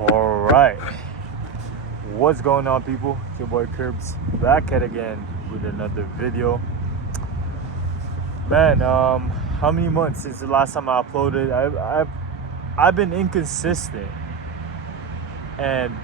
All right, what's going on, people? It's your boy Krrbbz back at again with another video. Man, how many months since the last time I uploaded? I've been inconsistent, and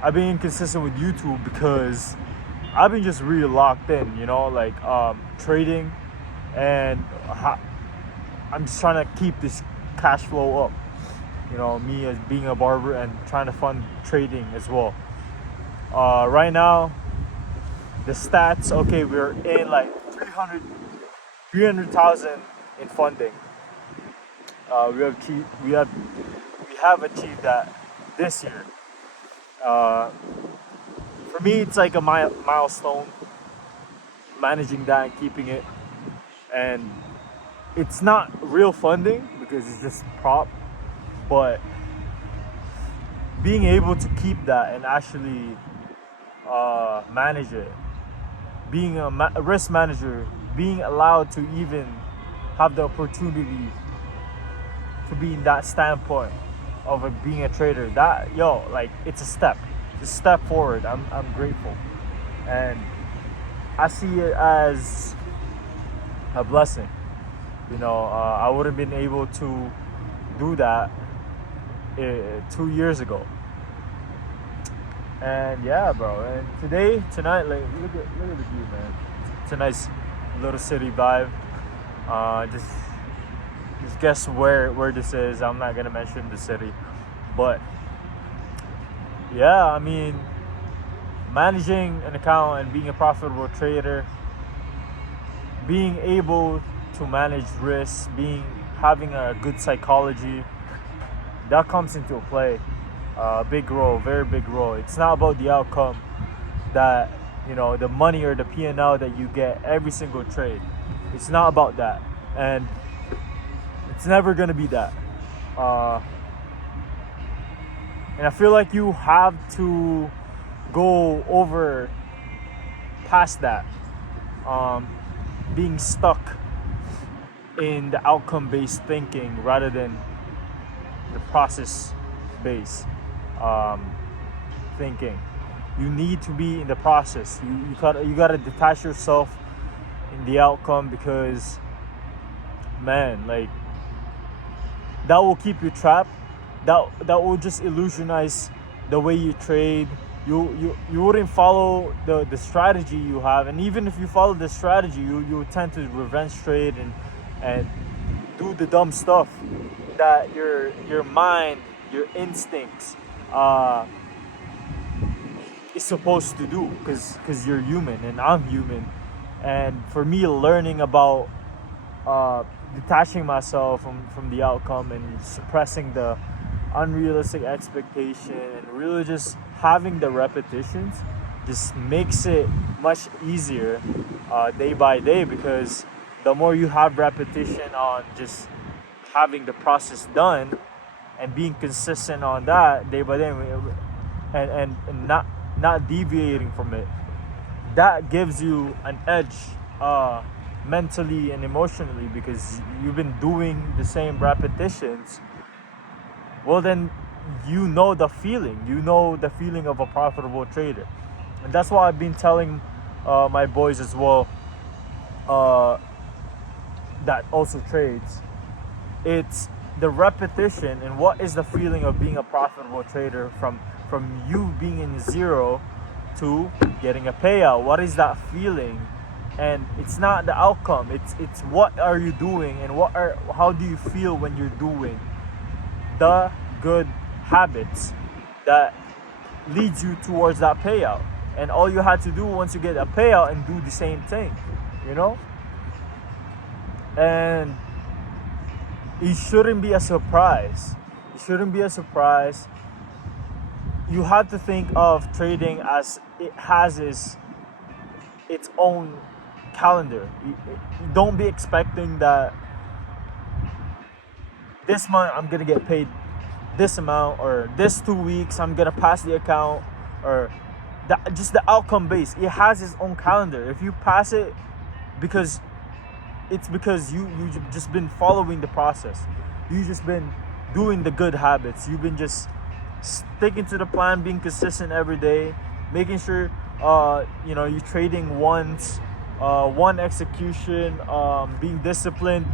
I've been inconsistent with YouTube because I've been just really locked in, like trading, and I'm just trying to keep this cash flow up. Me as being a barber and trying to fund trading as well. Right now, the stats, okay, we're in like 300,000 in funding. We have achieved that this year. For me, it's like a milestone, managing that and keeping it. And it's not real funding because it's just prop, but being able to keep that and actually manage it, being a risk manager, being allowed to even have the opportunity to be in that standpoint of being a trader, it's a step forward. I'm grateful, and I see it as a blessing. I wouldn't have been able to do that 2 years ago. And yeah, bro. And tonight, like, look at the view, man. It's a nice little city vibe. Just guess where this is. I'm not gonna mention the city, but yeah, I mean, managing an account and being a profitable trader, being able to manage risks, having a good psychology, that comes into play. Big role, very big role. It's not about the outcome, that the money or the P&L that you get every single trade. It's not about that, and it's never gonna be that. And I feel like you have to go over past that, being stuck in the outcome-based thinking rather than the process-based thinking. You need to be in the process. You gotta detach yourself in the outcome, because, man, like, that will keep you trapped. That will just illusionize the way you trade. You wouldn't follow the strategy you have, and even if you follow the strategy, you tend to revenge trade and do the dumb stuff that your mind, your instincts is supposed to do, because you're human and I'm human. And for me, learning about detaching myself from the outcome and suppressing the unrealistic expectation and really just having the repetitions just makes it much easier day by day, because the more you have repetition on just having the process done and being consistent on that day by day, and not deviating from it, that gives you an edge mentally and emotionally, because you've been doing the same repetitions. Well, then the feeling of a profitable trader. And that's why I've been telling my boys as well, that also trades. It's the repetition, and what is the feeling of being a profitable trader from you being in zero to getting a payout. What is that feeling? And it's not the outcome, it's what are you doing, and how do you feel when you're doing the good habits that leads you towards that payout. And all you had to do once you get a payout and do the same thing, and it shouldn't be a surprise. You have to think of trading as it has its own calendar. You don't be expecting that this month I'm gonna get paid this amount, or this 2 weeks I'm gonna pass the account, or just the outcome base. It has its own calendar. If you pass it, because you just been following the process. You just been doing the good habits. You've been just sticking to the plan, being consistent every day, making sure you're trading one execution, being disciplined,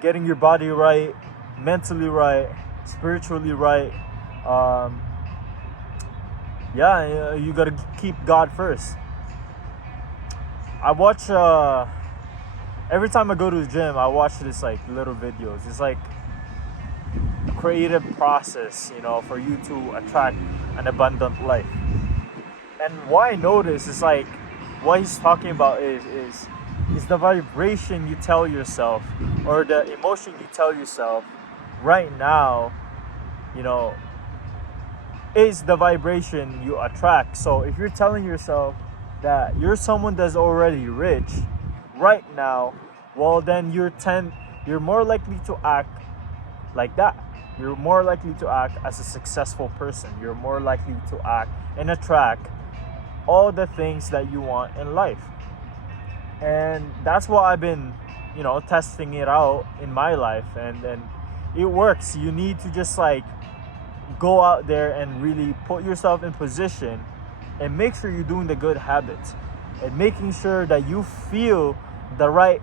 getting your body right, mentally right, spiritually right. You gotta keep God first. I watch every time I go to the gym, I watch this like little videos. It's like a creative process, for you to attract an abundant life. And what I notice is like what he's talking about is the vibration you tell yourself, or the emotion you tell yourself right now, is the vibration you attract. So if you're telling yourself that you're someone that's already rich right now, well then you're more likely to act like that. You're more likely to act as a successful person. You're more likely to act and attract all the things that you want in life. And that's what I've been, testing it out in my life, and it works. You need to just like go out there and really put yourself in position and make sure you're doing the good habits and making sure that you feel the right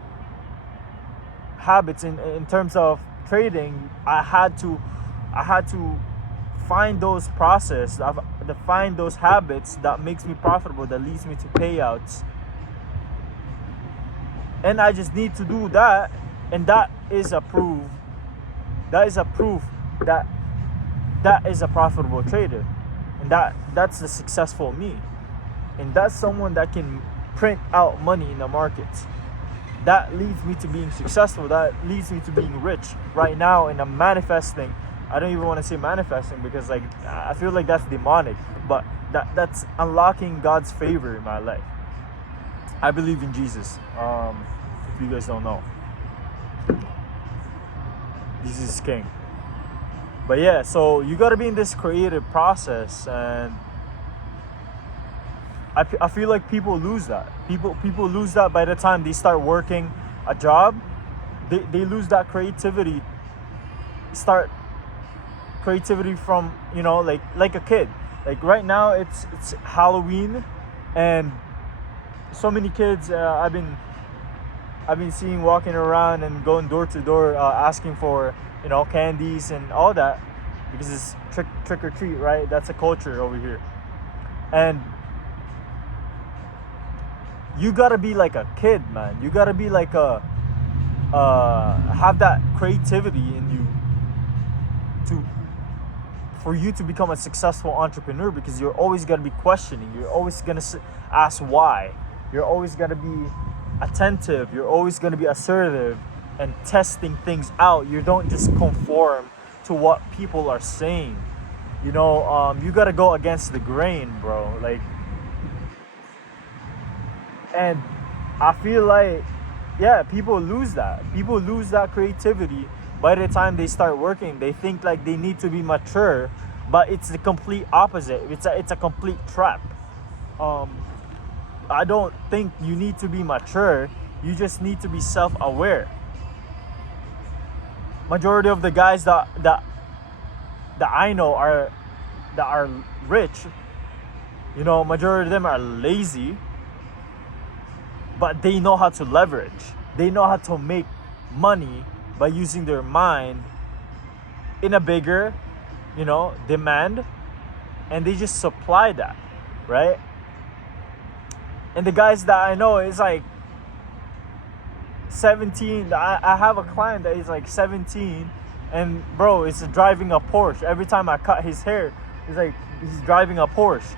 habits in terms of trading. I had to find those process, to find those habits that makes me profitable, that leads me to payouts. And I just need to do that, and that is a proof that is a profitable trader, and that's the successful me, and that's someone that can print out money in the markets. That leads me to being successful. That leads me to being rich right now, and I'm manifesting. I don't even want to say manifesting, because like I feel like that's demonic, but that's unlocking God's favor in my life. I believe in Jesus. If you guys don't know, Jesus is King. But yeah, so you gotta be in this creative process, and I feel like people lose that. People lose that by the time they start working a job. They lose that creativity. Start creativity from like a kid. Like right now it's Halloween, and so many kids I've been seeing walking around and going door to door asking for candies and all that, because it's trick or treat, right? That's a culture over here. And you gotta be like a kid, man. You gotta be like have that creativity in you for you to become a successful entrepreneur, because you're always gonna be questioning. You're always gonna ask why. You're always gonna be attentive. You're always gonna be assertive and testing things out. You don't just conform to what people are saying. You gotta go against the grain, bro. Like, and I feel like, yeah, people lose that. People lose that creativity by the time they start working. They think like they need to be mature, but it's the complete opposite. It's a complete trap. I don't think you need to be mature. You just need to be self-aware. Majority of the guys that I know that are rich, majority of them are lazy, but they know how to leverage. They know how to make money by using their mind in a bigger, demand, and they just supply that, right? And the guys that I know is like 17. I have a client that is like 17, and bro is driving a Porsche. Every time I cut his hair, he's driving a Porsche.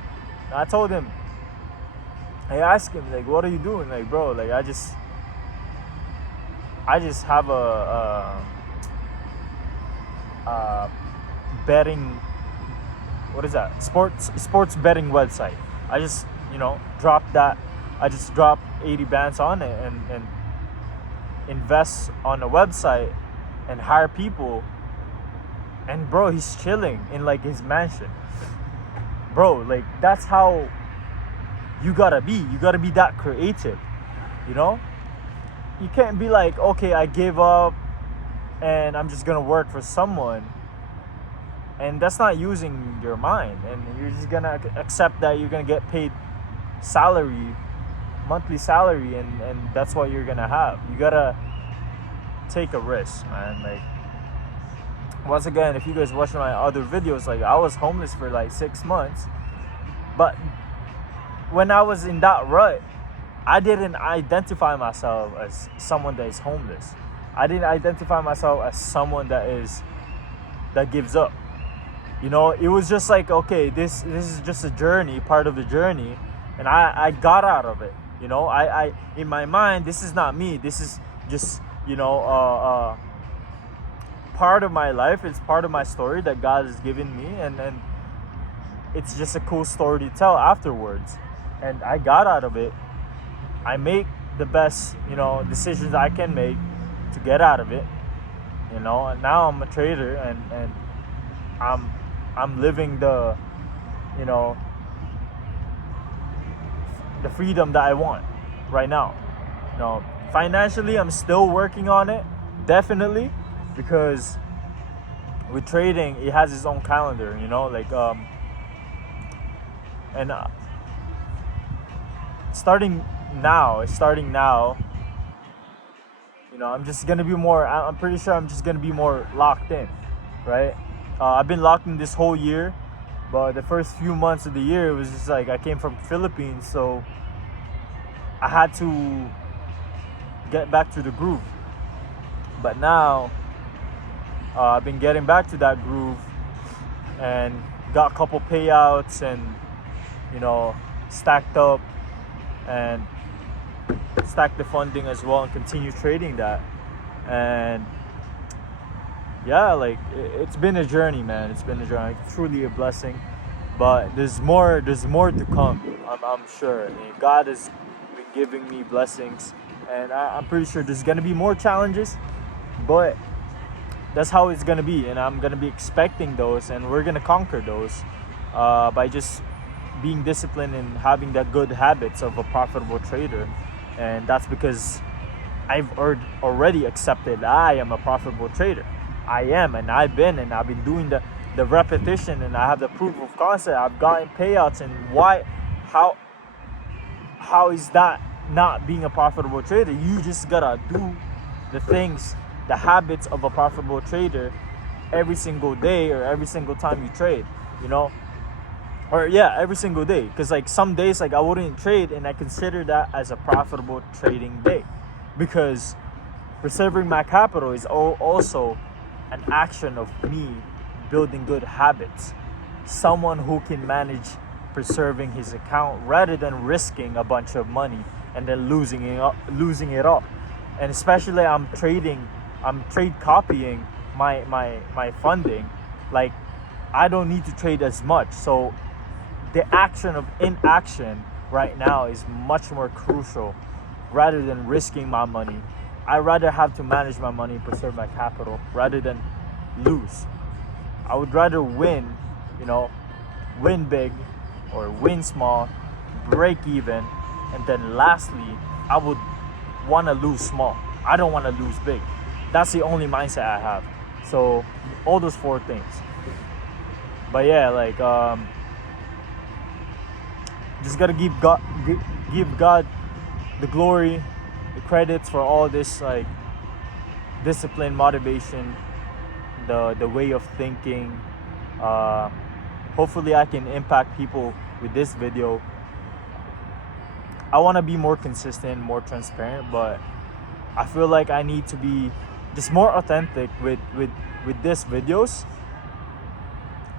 And I told him, I asked him like, what are you doing? Like, bro, like I just have a betting, what is that? Sports betting website. I just dropped that. I just dropped 80 bands on it and invest on a website and hire people. And bro, he's chilling in like his mansion. Bro, like that's how you gotta be. You gotta be that creative, You can't be like, okay, I gave up and I'm just gonna work for someone, and that's not using your mind, and you're just gonna accept that you're gonna get paid salary, monthly salary, and that's what you're gonna have. You gotta take a risk, man. Like, once again, if you guys watch my other videos, like, I was homeless for like 6 months, but when I was in that rut, I didn't identify myself as someone that is homeless. I didn't identify myself as someone that gives up. You know, it was just like, okay, this is just a journey, part of the journey, and I got out of it. You know, I in my mind, this is not me. This is just, you know, part of my life. It's part of my story that God has given me, and it's just a cool story to tell afterwards. And I got out of it. I make the best, you know, decisions I can make to get out of it. You know, and now I'm a trader, and I'm living the, you know, the freedom that I want right now. You know, financially, I'm still working on it, definitely, because with trading, it has its own calendar. You know, like and starting now. You know, I'm just gonna be more. I'm pretty sure I'm just gonna be more locked in, right? I've been locked in this whole year, but the first few months of the year, it was just like I came from Philippines, so I had to get back to the groove. But now I've been getting back to that groove, and got a couple payouts, and, you know, stacked up and stacked the funding as well, and continue trading that. And yeah, like, it's been a journey, man. It's been a journey. It's truly a blessing, but there's more to come. I'm sure. I mean, God has been giving me blessings, and I'm pretty sure there's gonna be more challenges, but that's how it's gonna be, and I'm gonna be expecting those, and we're gonna conquer those by just being disciplined and having that good habits of a profitable trader. And that's because I've already accepted that I am a profitable trader. I am, and I've been doing the repetition, and I have the proof of concept. I've gotten payouts, and how is that not being a profitable trader? You just gotta do the things, the habits of a profitable trader every single day, or every single time you trade, you know, or every single day. Because like some days, like, I wouldn't trade, and I consider that as a profitable trading day, because preserving my capital is also an action of me building good habits. Someone who can manage preserving his account rather than risking a bunch of money and then losing it all. And especially I'm trade copying my funding. Like, I don't need to trade as much, so the action of inaction right now is much more crucial rather than risking my money. I rather have to manage my money and preserve my capital rather than lose. I would rather win, you know, win big or win small, break even, and then lastly, I would want to lose small. I don't want to lose big. That's the only mindset I have. So all those 4 things. But yeah, like, just gotta give God the glory, the credits for all this, like, discipline, motivation, the way of thinking. Hopefully I can impact people with this video. I want to be more consistent, more transparent, but I feel like I need to be just more authentic with these videos.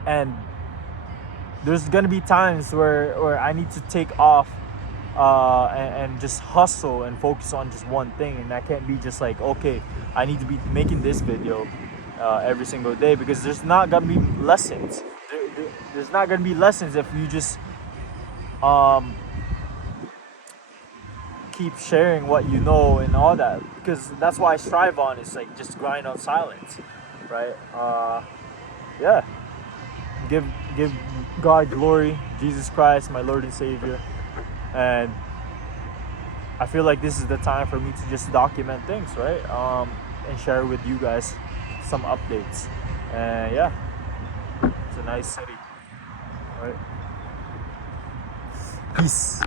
And there's gonna be times where I need to take off and just hustle and focus on just one thing, and I can't be just like, okay, I need to be making this video every single day, because there's not gonna be lessons. There's not gonna be lessons if you just keep sharing what you know and all that, because that's why I strive on is like just grind on silence, right? Yeah, give God glory, Jesus Christ, my Lord and Savior. And I feel like this is the time for me to just document things, right? And share with you guys. some updates. Yeah, it's a nice city. All right. Peace.